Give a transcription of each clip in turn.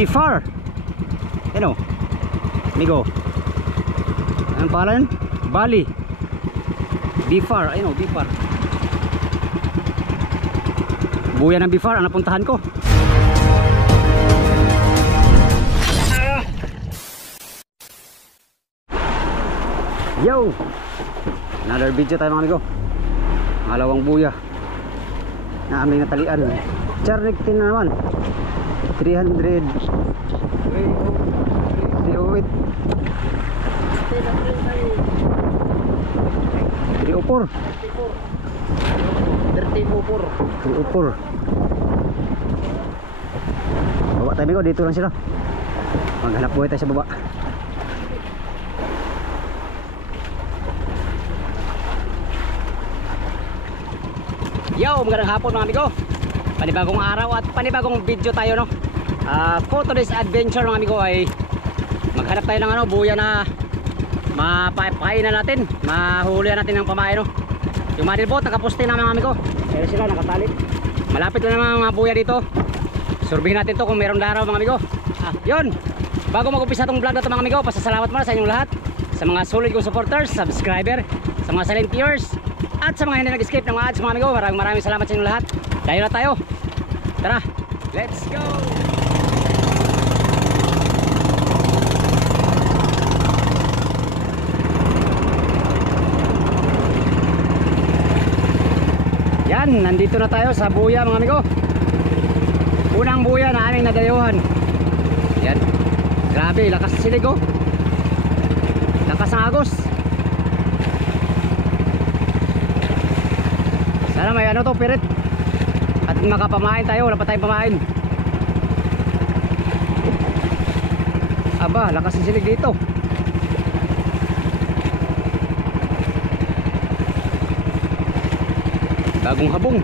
Bifar. Ano? Migo. Anong pangalan? Bali. Bifar. Ayun o, Bifar. Buya ng Bifar ang napuntahan ko. Yo! Another video tayo mga amigo. Malawang buya na aming natalian. Charnik tin na naman. 300 308 304 Baba tayo amigo, dito lang sila. Maghanap buhay tayo sa baba. Yo, magandang hapon mga amigo. Panibagong araw at panibagong video tayo, no. For today's adventure mga amigo ay maghanap tayo ng buya na mapapainan natin, mahulihan natin ng pamain, no. Yung model boat nakaposte na mga amigo. Pero sila nakatali. Malapit na naman mga buya dito. Surbihin natin to kung meron laraw mga amigo. Yun. Bago mag-umpisa tong vlog na to mga amigo, pasasalamat muna sa inyong lahat, sa mga solid kong supporters, subscriber, sa mga silent viewers, at sa mga hindi nag-escape ng mga ads mga amigo. Maraming salamat sa inyong lahat. Tayo na tayo. Tara, let's go. Yan, nandito na tayo sa buya mga amigo. Unang buya na aming nadayuhan. Yan. Grabe, lakas silig oh. Lakas ng agos. Sana may to, pirit. At makapamain tayo, wala pa tayong pamain. Aba, lakas ng silig dito. Bagong habong.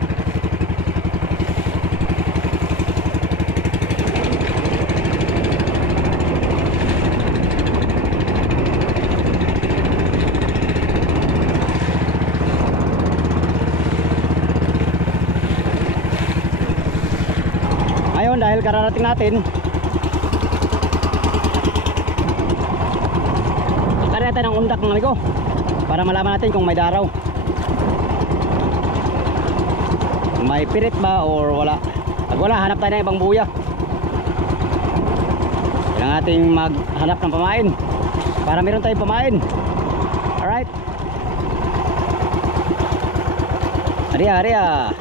Ngayon dahil kararating natin, karya tayo ng undak mga amigo para malaman natin kung may daraw, may pirit ba or wala. Pag wala, hanap tayo ng ibang buya. Kailangan nating maghanap ng pamain para meron tayong pamain. Alright, Aria.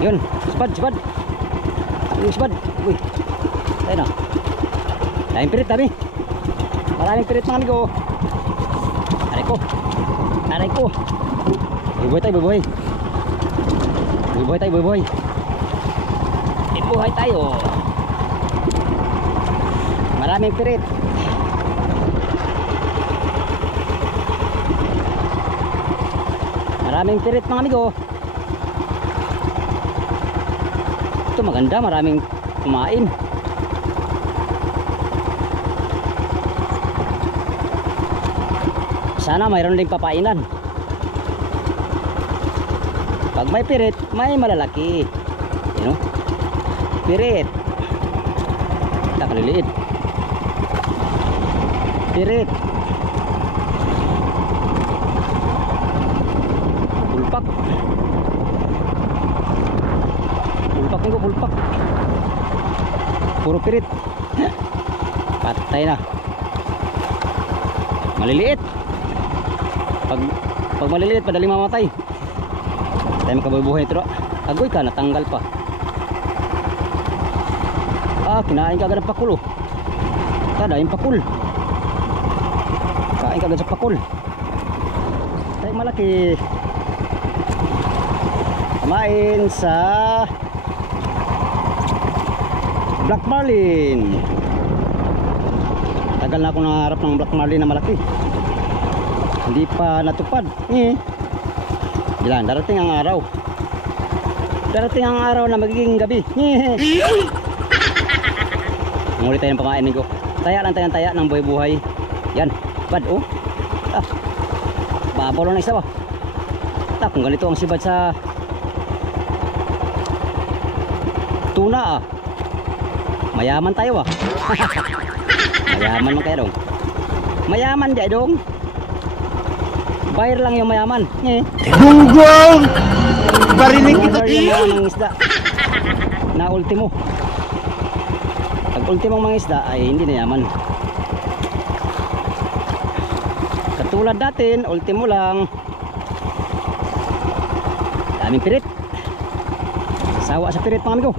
Yun, sipad. Yung sipad. Uy, tayo na. Daming pirit, dami. Maraming pirit mga amigo. Aray ko. Bubuhay tayo. Bubuhay tayo. Maraming pirit. Mga amigo. Ito maganda, maraming kumain. Sana mayroon ding papainan. Pag may pirit, may malalaki. You know? Pirit. Nakaliliit. Pirit. Pulpak. Pulpak. Puro pirit. Patay na. Maliliit. Pag maliliit, madaling mamatay. Tayo makabubuhay ito. Agoy ka, natanggal pa. Kinain ka agad ng pakul. Kada yung pakul. Kain ka agad sa pakul. Tayo malaki. pamain sa Black Marlin. Tagal na ako nangarap ng Black Marlin na malaki, hindi pa natupad. Yan, darating ang araw. Darating ang araw na magiging gabi. Muli tayo ng pamain ko. Taya lang tayong taya ng buhay-buhay. Yan, bad oh. Babaw lang na isa ba? Kung ganito ang sibad sa tuna mayaman tayo mayaman man kayo dong. Mayaman di dong. Bayar lang yung mayaman. Gunggong! Barinig kita yung isda na ultimo. Pag ultimong mga isda ay hindi na yaman. Katulad natin, ultimo lang. Daming pirit. Sawa sa pirit mga amigo.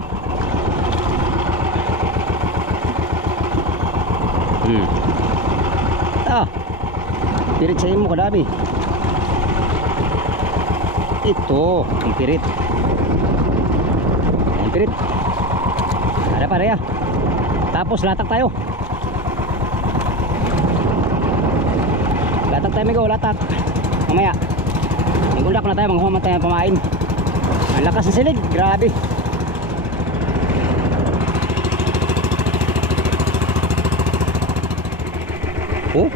Pirit sa imo kadami. Ito ang pirit. Ang pirit. Ada pa rin. Tapos latak tayo. Latak tayo amigo, latak. Mamaya magundak na tayo, manghuman tayo ng pamain. Ang lakas ng silig, grabe. Oh,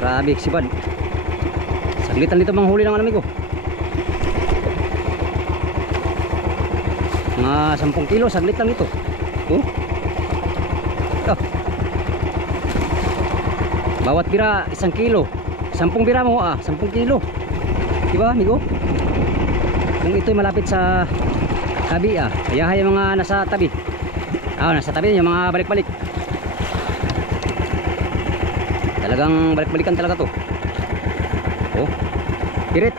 grabe sibad. Saglitan dito mga huli ng amigo. Mga 10 kilo, saglit lang ito. Bawat bira 1 kilo. 10 bira mo 10 kilo. Diba amigo? Kung ito'y malapit sa tabi ayahay yung mga nasa tabi. Nasa tabi yung mga balik-balik. Talagang balik-balikan talaga to. Pirit.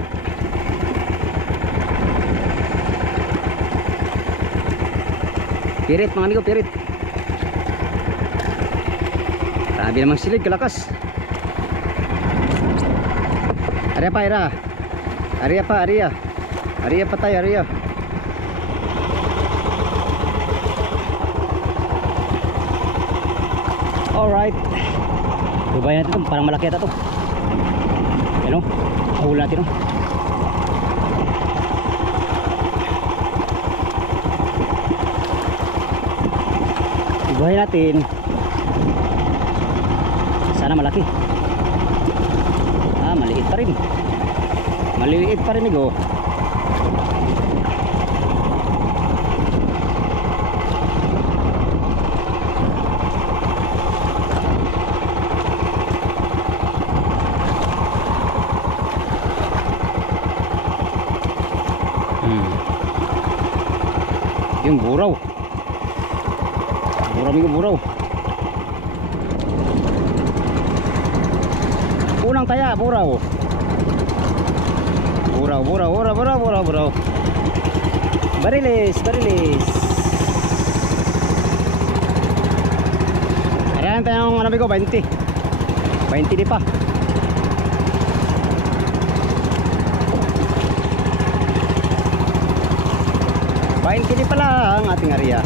Pirit mga amigo, pirit. Grabe namang silig, kalakas. Aria pa, Ira. Aria pa, Aria. Aria pa tayo, Aria. Alright. Dubayan natin ito, parang malaki ito. Yan o, hahula natin o. Dubayan natin. Sana malaki. Maliit pa rin. Maliliit pa rin amigo. Yung buraw. Buraw amigo, buraw. Unang taya, buraw. Buraw, buraw, buraw, buraw, buraw, buraw. Barilis, barilis. Ayan tayong amigo, 20. 20 di pa. Hindi pala ang ating area.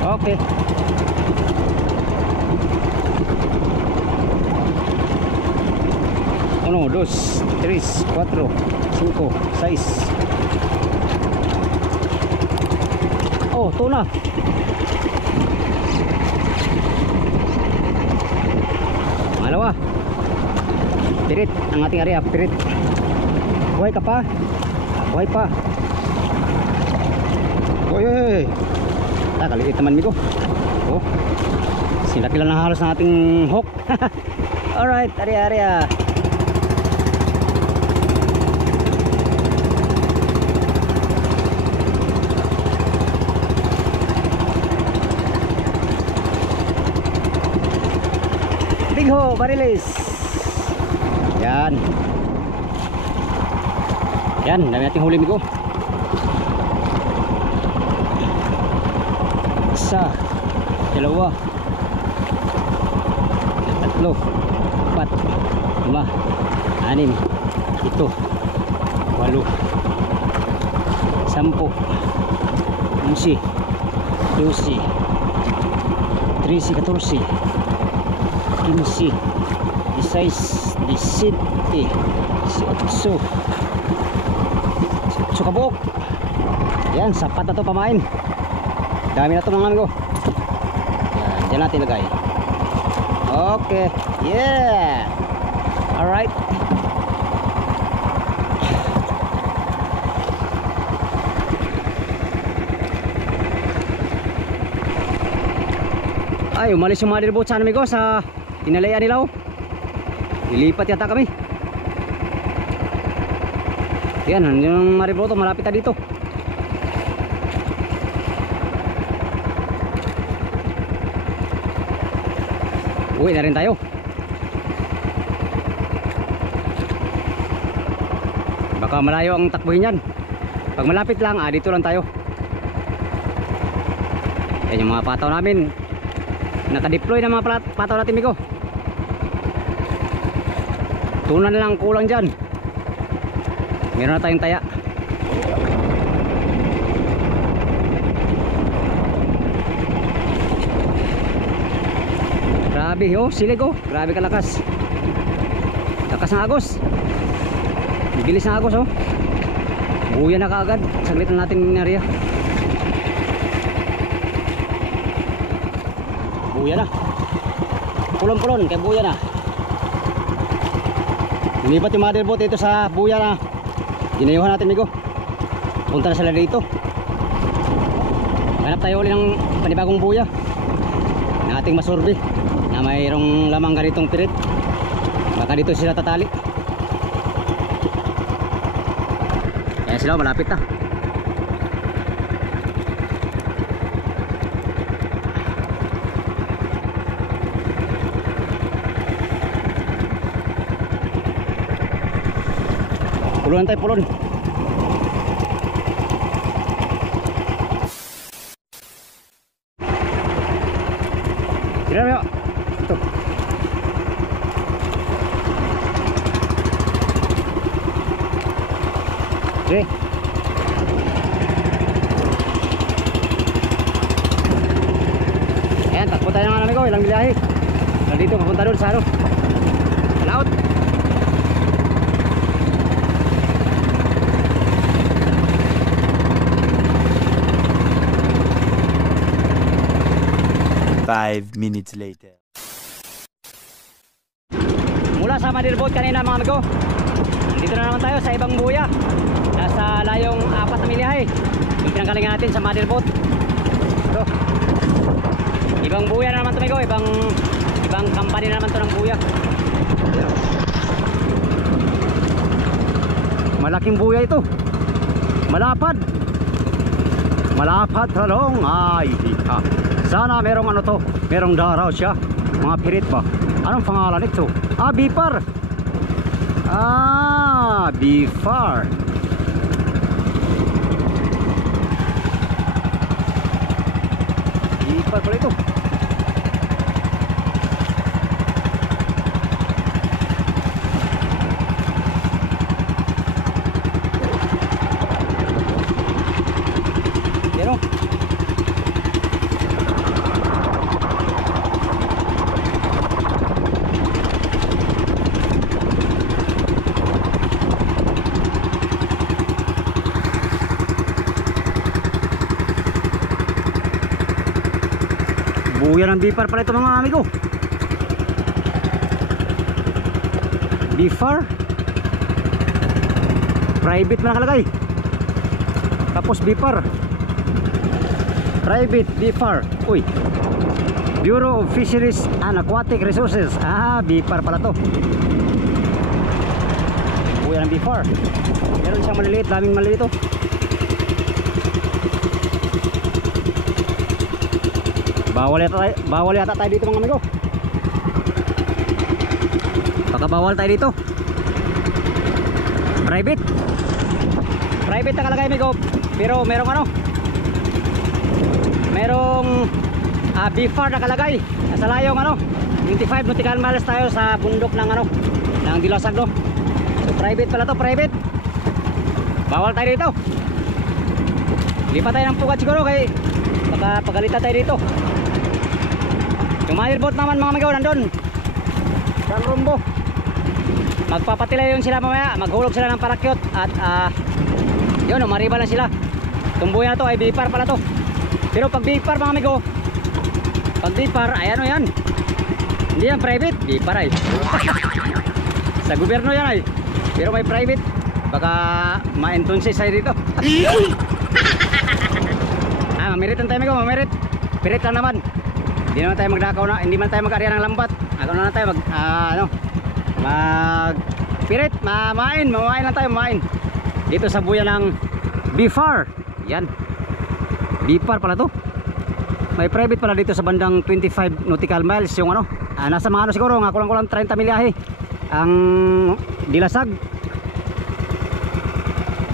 Okay. Uno, dos, tres, cuatro, cinco, seis. Oh, tuna. Malawa. Pirit ang ating area, pirit. Buhay ka pa. Buhay pa. Uy. Kaliit naman migo. Oh. Sinapil lang halos ng ating hook. Alright, area. Big ho, barilis. Yan. Yan, dami nating huli migo. Isa, dalawa, tatlo, 4. 5, 6, 7, 8, 10, 11, 12, 13, 14, 15, 16, 17, 18, 18 kabuok. Yan, sapat na to pamain. Dami na to mga amigo. Yan, dyan natin lagay. Okay, yeah. Alright. Ay, umalis yung motherboard sa amigo sa tinalayan nila oh. Lilipat yata kami. Yan, yung motherboard to, malapit na dito. Uwi na rin tayo. Baka malayo ang takbuhin yan. Pag malapit lang, dito lang tayo. Yan yung mga pataw namin. Naka-deploy na mga pataw natin, Migo. Tunan lang kulang dyan. Meron na tayong taya. Grabe, oh, silig oh. Grabe kalakas. Lakas ng agos. Bilis ng agos oh. Buya na kaagad. Saglit na natin minarya. Buya na. Pulon-pulon kay buya na. Lumipat yung motherboard ito sa buya na. Ginayuhan natin, Migo. Punta na sila dito. Hanap tayo ulit ng panibagong buya na ating masurbi na mayroong lamang ganitong pirit. Baka dito sila tatali. Kaya sila malapit na. Pulon tayo, pulon. Tira mo. Ito. Okay. Ayan, takbo tayo ng amigo. Ilang biyahe. Dito, papunta doon sa ano. Laut. Five minutes later. Mula sa motherboard kanina mga amigo, dito na naman tayo sa ibang buya. Nasa layong 4 na milyahe. Yung pinanggalingan natin sa motherboard. Ito. Ibang buya na naman ito amigo. Ibang company na naman ito ng buya. Malaking buya ito. Malapad. Malapad talong. Ay, hika. Sana merong ano to, merong daraw siya. Mga pirit ba? Anong pangalan ito? Bipar. Bipar. Bipar pala ito. Pero buya ng Bipar pala ito mga amigo. Bipar private na nakalagay. Tapos Bipar private Bipar. Uy, Bureau of Fisheries and Aquatic Resources. Bipar pala to. Buya ng Bipar. Meron siyang maliliit, daming maliliit to. Bawal yata tayo dito mga amigo. Baka bawal tayo dito. Private nakalagay amigo. Pero merong ano, merong Bifar nakalagay. Nasa layong ano 25 nautical miles tayo sa bundok ng ano ng Dilasag, no? So private pala to, private. Bawal tayo dito. Lipat tayo ng Pugat siguro kay baka pagalitan tayo dito. Yung motherboard naman mga amigo nandun sa rumbo. Magpapatilay yun sila mamaya. Maghulog sila ng parakyot. At yun, mariba lang sila. Tumbuyan na to ay bipar pala to. Pero pag bipar mga amigo, pag bipar ay ano yan, hindi yan private, bipar ay sa gobyerno yan ay. Pero may private, baka ma-entonsis ay dito. Mamiritan tayo amigo, mamirit. Pirit lang naman. Hindi naman tayo magdakaw na, hindi man tayo mag-arya ng lambat. Ano na tayo pirit, mamain lang tayo, mamain. Dito sa buya ng Bifar. Yan. Bifar pala to. May private pala dito sa bandang 25 nautical miles yung ano. Nasa mga ano siguro, nga kulang-kulang 30 milyahe ang Dilasag.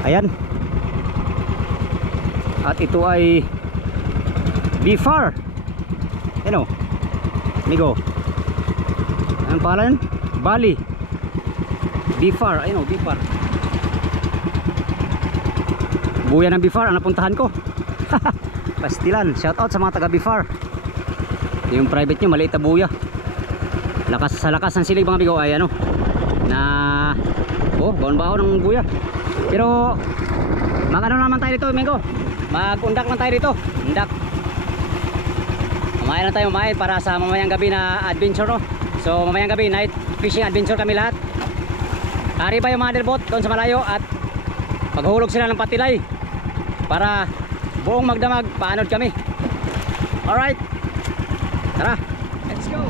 Ayan. At ito ay Bifar. Ano? Amigo. Anong pangalan? Bali. Bifar. Ayun o, Bifar. Buya ng Bifar ang napuntahan ko. Pastilan. Shout out sa mga taga Bifar. Yung private nyo, maliit na buya. Sa lakas ng silig mga amigo ay ano na baon-baon ng buya. Pero mag-ano naman tayo dito amigo, mag-undak lang tayo dito. Undak. Mamayan lang tayo, mamayan para sa mamayang gabi na adventure, no? So mamayang gabi night fishing adventure kami lahat. Arriba yung motherboat doon sa malayo at maghulog sila ng patilay para buong magdamag paanod kami. Alright, tara, let's go.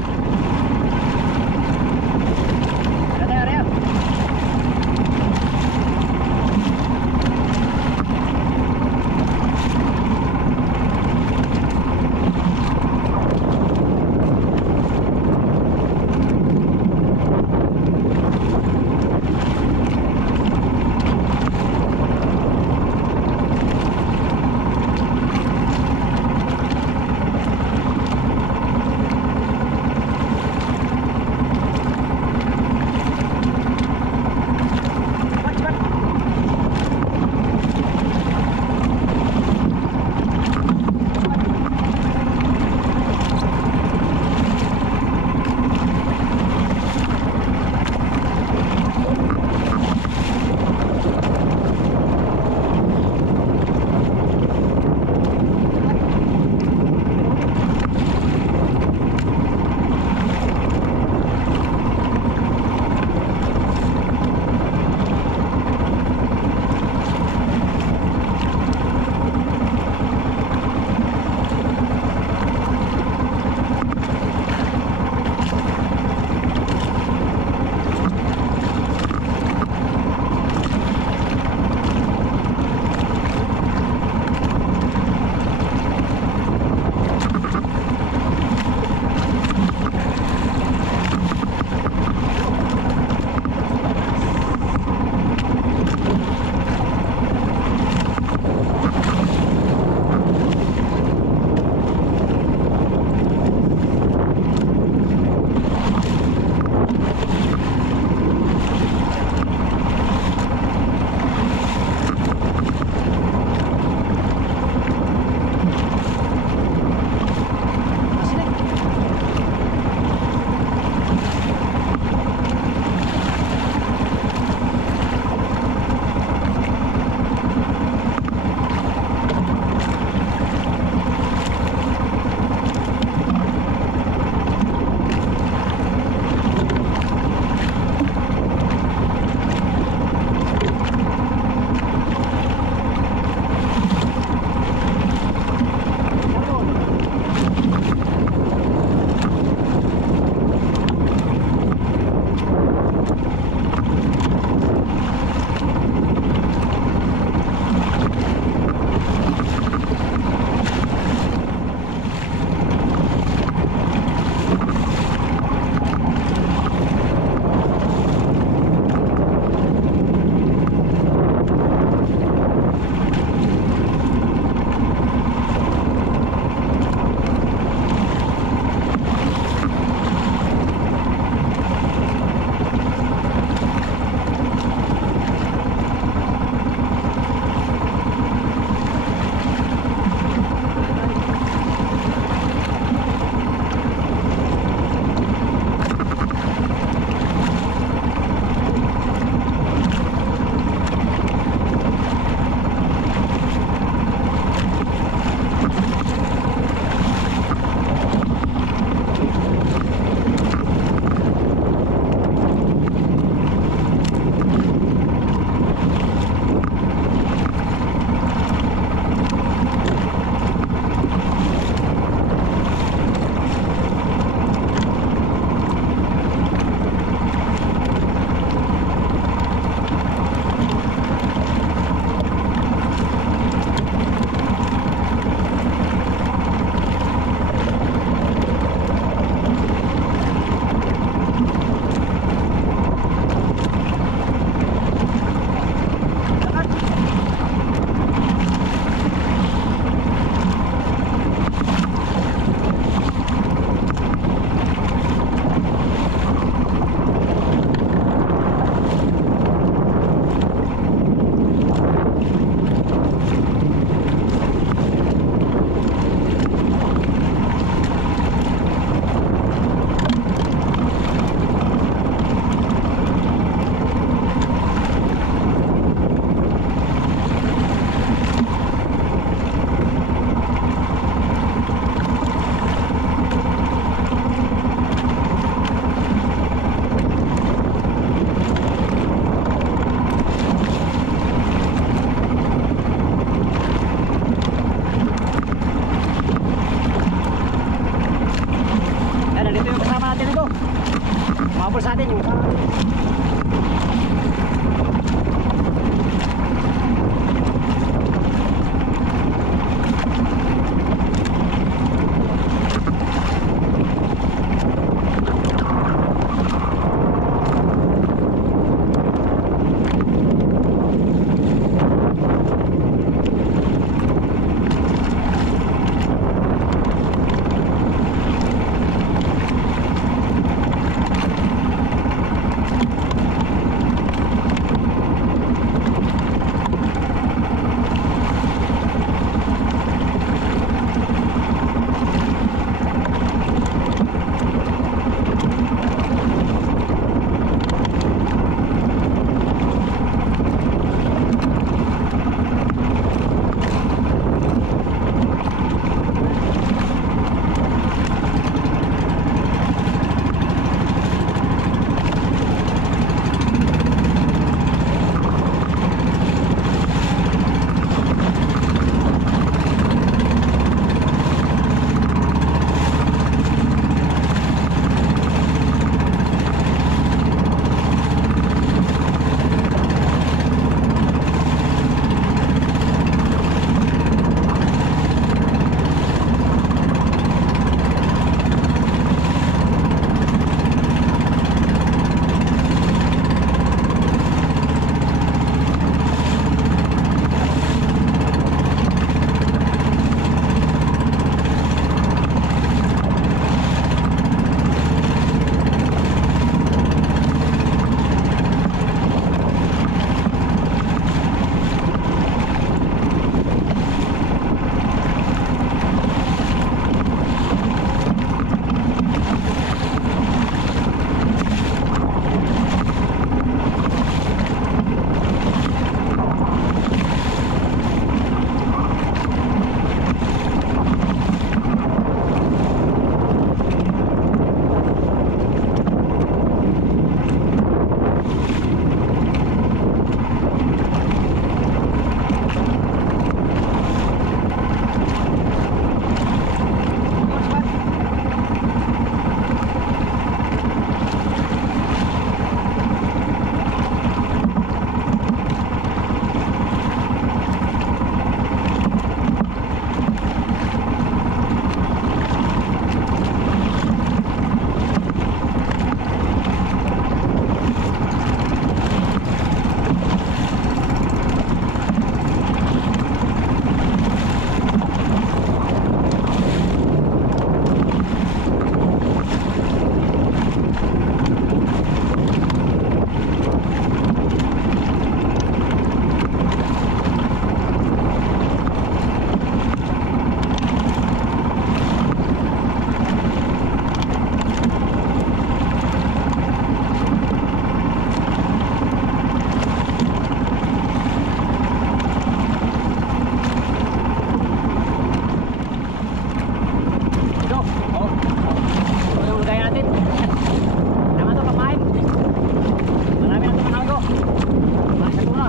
Sa tuna.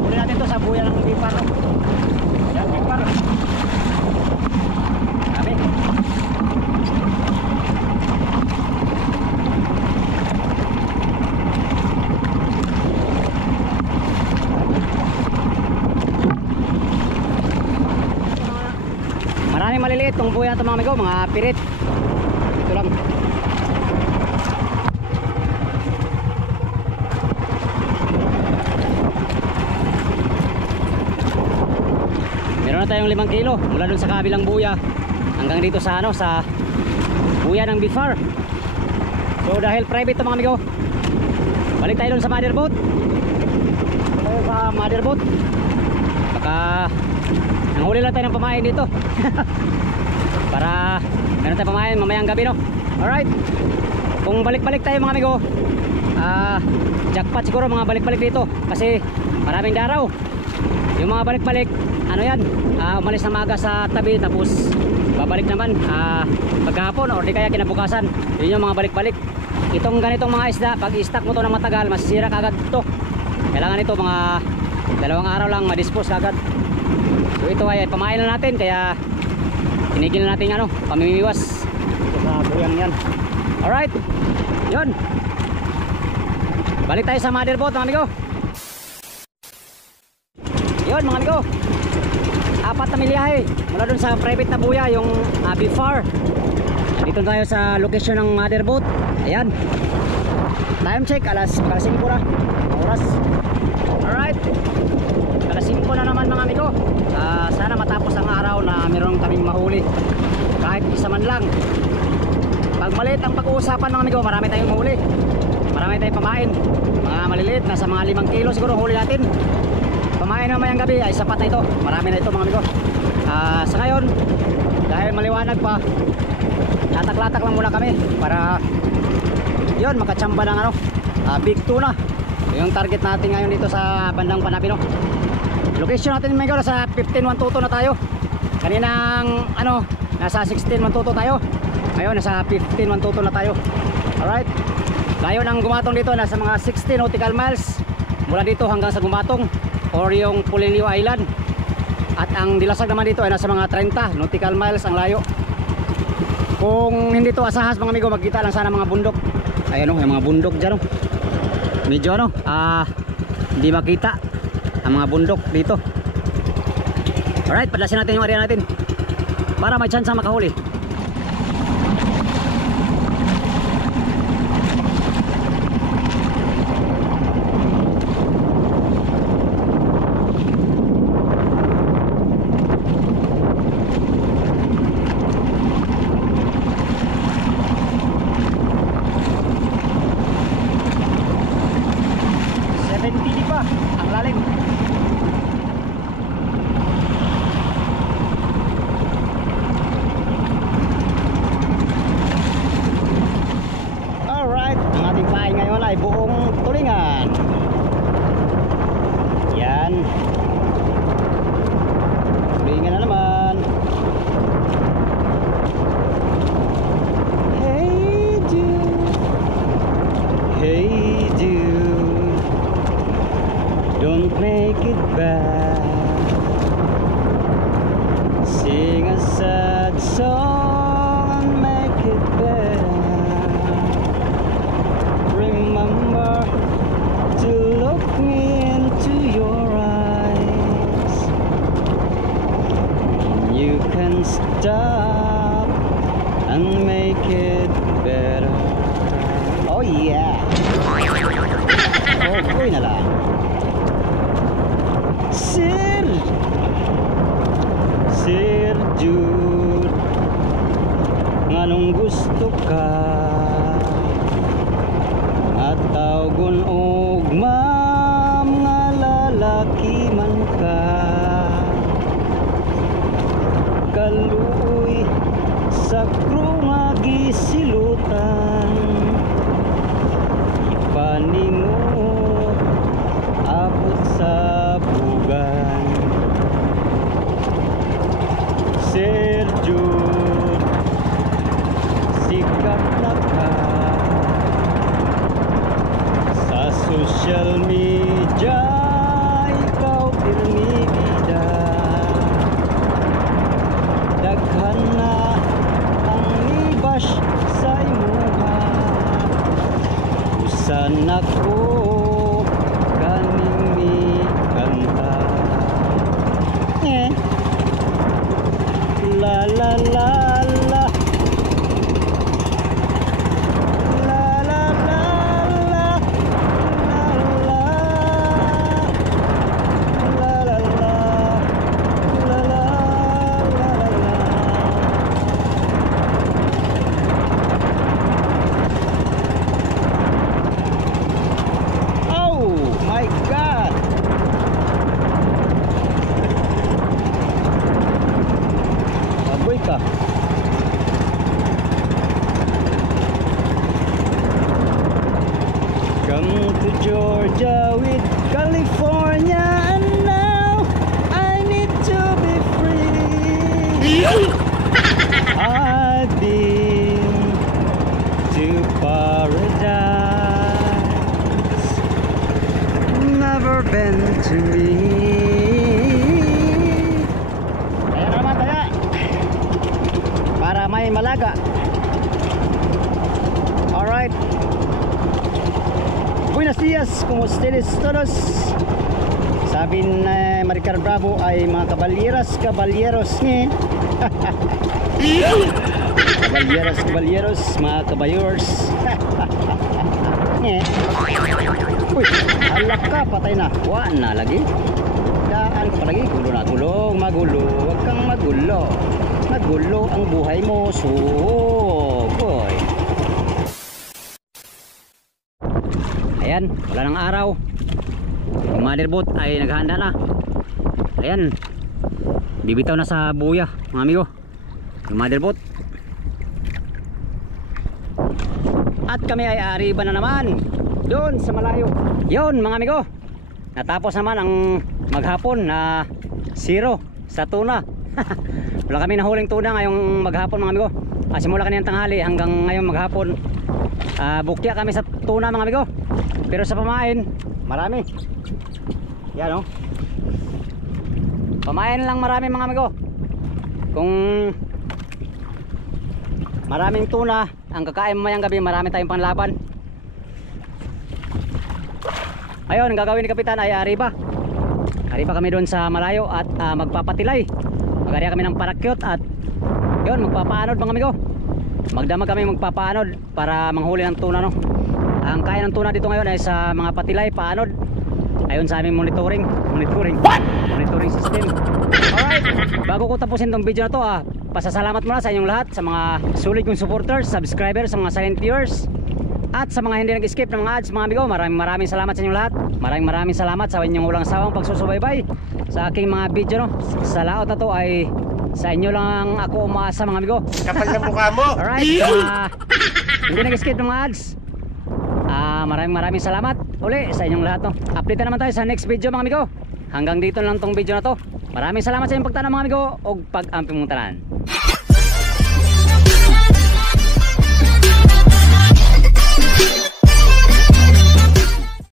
Huli natin to sa buya ng bipar. No? Yan, bipar. Dami. Maraming maliliit tong buya na ito mga amigo, mga pirit. Ito lang. Meron na tayong 5 kilo mula dun sa kabilang buya hanggang dito sa ano, sa buya ng Bifar. So dahil private ito mga amigo, balik tayo dun sa mother boat. Balik tayo sa mother boat. Baka nanghuli lang tayo ng pamain dito. Para meron tayong pamain mamayang gabi, no? Alright. Kung balik-balik tayo mga amigo, jackpot siguro mga balik-balik dito. Kasi maraming daraw. Yung mga balik-balik, ano yan, umalis na maaga sa tabi, tapos babalik naman paghapon o di kaya kinabukasan. Yun yung mga balik-balik. Itong ganitong mga isda, pag i-stack mo to ng matagal, masisira kagad to. Kailangan ito mga 2 araw lang ma-dispose kagad. So ito ay pamain na natin, kaya tinigil na natin ano, pamimiwas ito sa buyang yan. Alright, yun. Balik tayo sa mother boat mga amigo. Yun mga amigo, 4 na milyahe mula dun sa private na buya, yung Bifar. Dito tayo sa location ng mother boat. Ayan, time check, alas 5 na oras. Alright, alas 5 na naman mga amigo. Sana matapos ang araw na meron kaming mahuli, kahit isa man lang. Pag maliit ang pag-uusapan mga amigo, marami tayong mahuli, marami tayong pamain. Mga maliliit, nasa mga 5 kilo siguro huli natin. Pamain na mayang gabi ay sapat na ito, marami na ito mga amigo. Sa ngayon, dahil maliwanag pa, latak-latak lang muna kami para yun, makachamba ng ano, big tuna. Yung target natin ngayon dito sa bandang Panapi, no? Location natin mga amigo, nasa 15-122 na tayo. Kaninang ano, nasa 16-122 tayo. Ngayon nasa 15-122 na tayo. Alright, layo ng Gumatong dito nasa mga 60 nautical miles mula dito hanggang sa Gumatong or yung Pulinio Island. At ang Dilasag naman dito ay nasa mga 30 nautical miles ang layo. Kung hindi to asahas mga amigo, magkita lang sana mga bundok. Ayan o, yung mga bundok dyan o. Medyo ano, hindi makita ang mga bundok dito. Alright, padlasin natin yung area natin para may chance makahuli. Ay buong tulingan. Yan, tulingan na naman. Hey Jude, hey Jude, don't make it bad. Sing a sad song and make it better. Remember to look me into your eyes. You can stop and make it better. Oh yeah. Oh, uy na lang. Sir Jude, nganong gusto ka? At tawgon og ma'am nga lalaki man ka. Kaluoy sa krunga gisilutan, ipaningot abot sa bugan. Sir Jude, sikat na ka sa social Medya ikaw pirmibida, daghan na ang libas sa imuha, usan ako kaning mikanta. La la la la, la la la la, la la la la, la la la la. Oh my God! Agoy ka. Come to Georgia with California, and now I need to be free. I've been to paradise, never been to me. Ayan naman tayo, para may malaga. Alright. Buenos dias, como ustedes todos. Sabi na Maricar Bravo ay mga kabalyeras, kabalyeros kabalyeras, kabalyeros, mga kabayors. Uy, alak ka, patay na. Wa na lagi. Daan pa lagi, gulo na gulo, magulo. Huwag kang magulo. Magulo ang buhay mo, sugoy. Ayan, wala nang araw. Yung motherboard ay naghahanda na. Ayan, bibitaw na sa buya, mga amigo, yung motherboard. At kami ay aariba na naman doon sa malayo. Yun mga amigo, natapos naman ang maghapon na zero sa tuna. Wala kami nahuling tuna ngayong maghapon mga amigo. Simula kanina tanghali hanggang ngayong maghapon, bukya kami sa tuna mga amigo. Pero sa pamain, marami. Yan o. Pamain lang marami mga amigo. Kung maraming tuna ang kakain mamayang gabi, marami tayong panlaban. Ayun, ang gagawin ni Kapitan ay ariba. Ariba kami doon sa malayo at magpapatilay. Mag-ariya kami ng parakyot at yun, magpapaanod mga amigo. Magdamag kami magpapaanod para manghuli ng tuna, no. Ang kaya ng tuna dito ngayon ay sa mga patilay, paanod. Ayun sa aming monitoring system. Alright, bago ko tapusin tong video na to, pasasalamat muna sa inyong lahat, sa mga sulit kong supporters, subscribers, sa mga silent viewers, at sa mga hindi nag-skip ng mga ads mga amigo. Maraming salamat sa inyong lahat. Maraming salamat sa inyong walang sawang pagsusubaybay sa aking mga video, no. Sa laot na to ay sa inyo lang ako umaasa mga amigo. Kapal ng mukha mo. Alright, hindi nag-skip ng mga ads, maraming salamat uli sa inyong lahat, no. Update na naman tayo sa next video mga amigo. Hanggang dito lang tong video na to. Maraming salamat sa inyong pagtanong mga amigo, og pag-amping mong tanan.